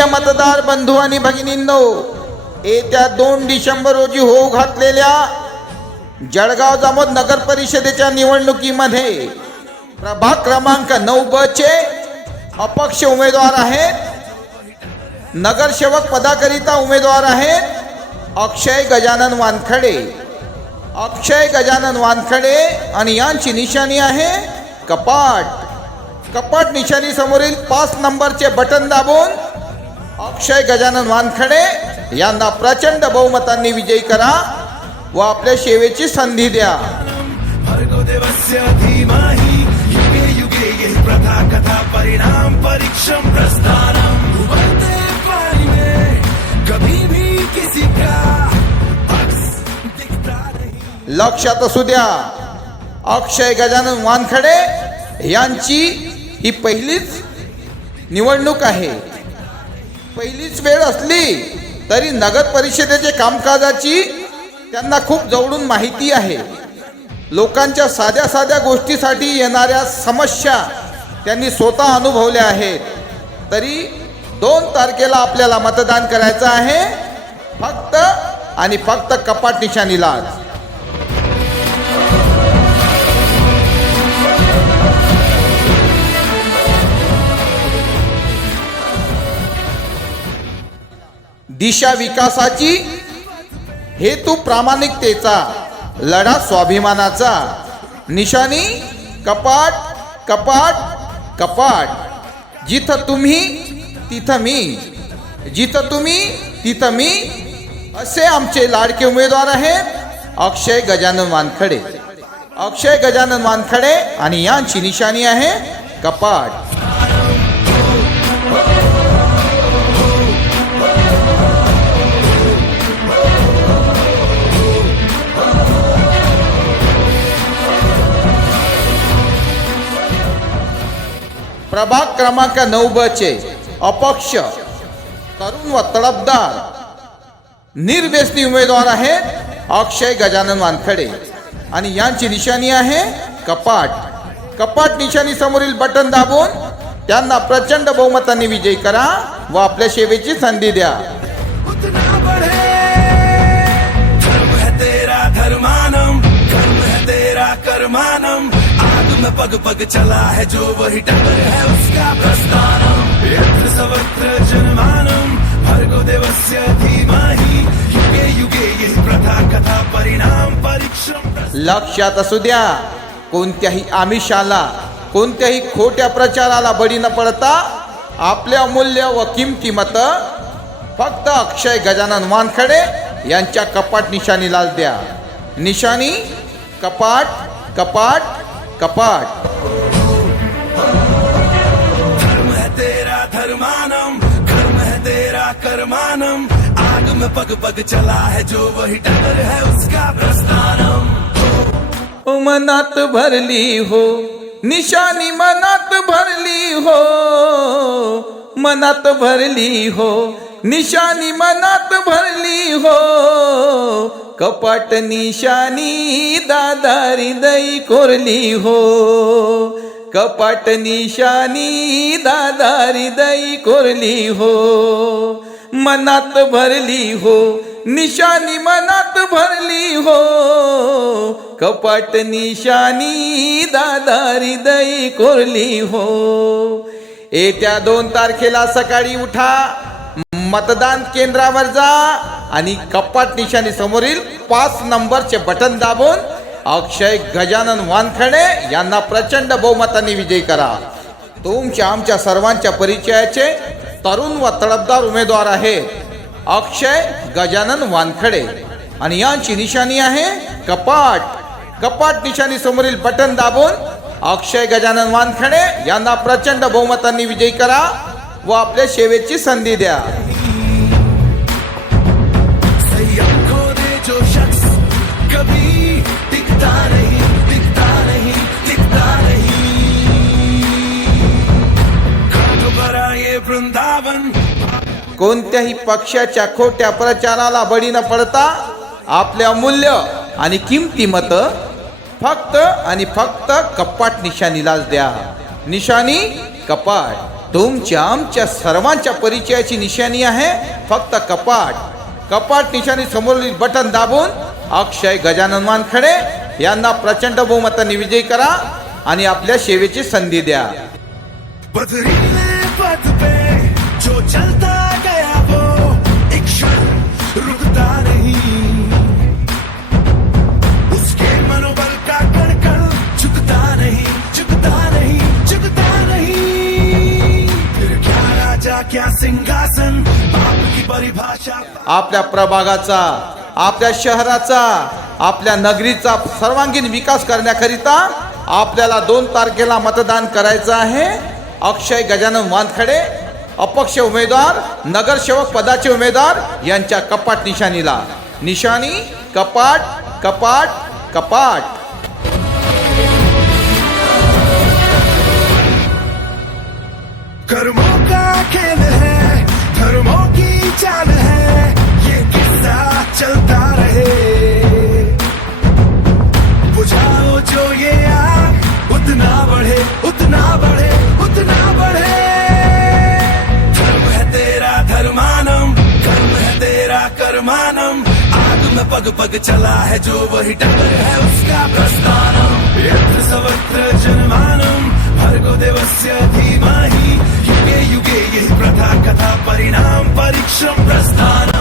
प्रिय मतदार बंधू आणि भगिनींनो, येत्या 2 डिसेंबर रोजी होऊ घातलेल्या जळगाव जामोद नगर परिषदेच्या निवडणुकीमध्ये प्रभाग क्रमांक 9 ब चे अपक्ष उमेदवार आहेत। नगरसेवक पदाकरिता उमेदवार आहेत अक्षय गजानन वानखडे। अक्षय गजानन वानखडे आणि यांची निशाणी आहे कपाट। कपाट निशाणी समोरील 5 नंबरचे बटन दाबून अक्षय गजानन वानखडे यांना प्रचंड बहुमतांनी विजयी करा व आपल्या सेवेची संधी द्या। युगे युगे यही प्रथा कथा परिणाम परीक्षम प्रस्थानम उबलते पानी में कभी भी किसी का अक्स दिखता नहीं। लक्षात असू द्या, अक्षय गजानन वानखडे यांची ही पहिलीच निवडणूक आहे। पहिलीच वेळ असली तरी नगर परिषदेच्या कामकाजाची त्यांना खूप जवळून माहिती आहे। लोकांच्या साध्या साध्या गोष्टीसाठी येणाऱ्या समस्या त्यांनी स्वतः अनुभवल्या आहेत। तरी 2 तारखेला आपल्याला मतदान करायचं आहे फक्त आणि फक्त कपाट निशाणीलाच। दिशा विकासाची, हेतू प्रामाणिकतेचा, लढा स्वाभिमानाचा। निशाणी कपाट कपाट कपाट। जिथं तुम्ही तिथं मी, जिथं तुम्ही तिथं मी, असे आमचे लाडके उमेदवार आहेत अक्षय गजानन वानखडे। अक्षय गजानन वानखडे आणि यांची निशाणी आहे कपाट। प्रभाग क्रमांक 9 ब चे अपक्ष तरुण व तडफदार निर्व्यसनी उमेदवार आहेत अक्षय गजानन वानखडे आणि यांची निशाणी आहे कपाट। कपाट निशाणी समोरील बटन दाबून त्यांना प्रचंड बहुमतांनी विजयी करा व आपल्या सेवेची संधी द्या। उतना बढ़े धर्म है तेरा धर्मानम, कर्म है तेरा कर्मानम, में पग पग चला है जो वही डगर है उसका प्रस्थानम। यत्र सर्वत्र जनमानम भर्गो देवस्य धीमहि युगे युगे यही प्रथा कथा परिणाम परीक्षम। लक्षात असू द्या, कोणत्याही आमिषाला, कोणत्याही खोट्या प्रचाराला बळी न पडता आपले अमूल्य व किमती मत फक्त अक्षय गजानन वानखडे यांच्या कपाट निशाणीला द्या। निशाणी कपाट कपाट कपाट। धर्म है तेरा धर्मानम, कर्म है तेरा कर्मानम, आग में पग पग चला है जो वही डगर है उसका प्रस्थानम। मनात भरली हो निशाणी, मनात भरली हो, मनात भरली हो निशाणी, मनात भरली हो। कपाट निशाणी दादा हृदय कोरली हो, कपाट निशाणी दादा हृदय कोरली हो। मनात भरली हो निशाणी, मनात भरली हो, कपाट निशाणी दादा हृदय कोरली हो। येत्या 2 तारखेला सकाळी उठा, मतदान केंद्रावर जा आणि कपाट निशाणी समोरील 5 नंबरचे बटन दाबून अक्षय गजानन वानखडे यांना प्रचंड बहुमतांनी विजयी करा। तुमच्या आमच्या सर्वांच्या परिचयाचे तरुण व तडफदार उमेदवार आहेत अक्षय गजानन वानखडे आणि यांची निशाणी आहे कपाट। कपाट निशाणी समोरील बटन दाबून अक्षय गजानन वानखडे यांना प्रचंड बहुमतांनी विजयी करा व आपल्या सेवेची संधी द्या। जो शख्स कभी दिखता नहीं, दिखता नहीं, दिखता नहीं, खाटो भरा ये वृंदावन। कोणत्याही पक्षाच्या खोट्या प्रचाराला बळी न पडता आपले अमूल्य आणि किमती मत फक्त आणि फक्त कपाट निशाणीलाच द्या। निशाणी कपाट। तुमच्या आमच्या सर्वांच्या परिचयाची निशाणी आहे फक्त कपाट. कपाट निशाणी समोरील बटन दाबून अक्षय गजानन वानखडे यांना प्रचंड बहुमताने विजयी करा आणि आपल्या सेवेची संधी द्या. पथरीले पथ पे जो चलता गया वो एक क्षण रुकता नहीं, उसके मनोबल का कण झुकता नहीं, झुकता नहीं, झुकता नहीं. फिर क्या राजा क्या सिंहासन, बाप की परिभाषा. आपल्या प्रभागाचा, आपल्या शहराचा, आपल्या नगरीचा सर्वांगीण विकास करण्याकरिता आपल्याला 2 तारखेला मतदान करायचं आहे. अक्षय गजानन वानखडे अपक्ष उमेदवार, नगरसेवक पदाचे उमेदवार यांच्या कपाट निशाणीला. निशाणी कपाट, कपाट, कपाट. कर्मों का खेल है, धर्मों की चाल है, ये किस्सा चलता रहे. बुझाओ जो ये आग, उतना बढ़े, उतना बढ़े, उतना बढ़े. धर्म है तेरा धर्मानम, कर्म है तेरा कर्मानम. आग में पग पग चला है जो वही डगर है उसका प्रस्थानम. यत्र सर्वत्र जनमानम, भर्गो देवस्य धीमहि. युगे युगे यही प्रथा कथा परिणाम परिश्रम प्रस्थानम.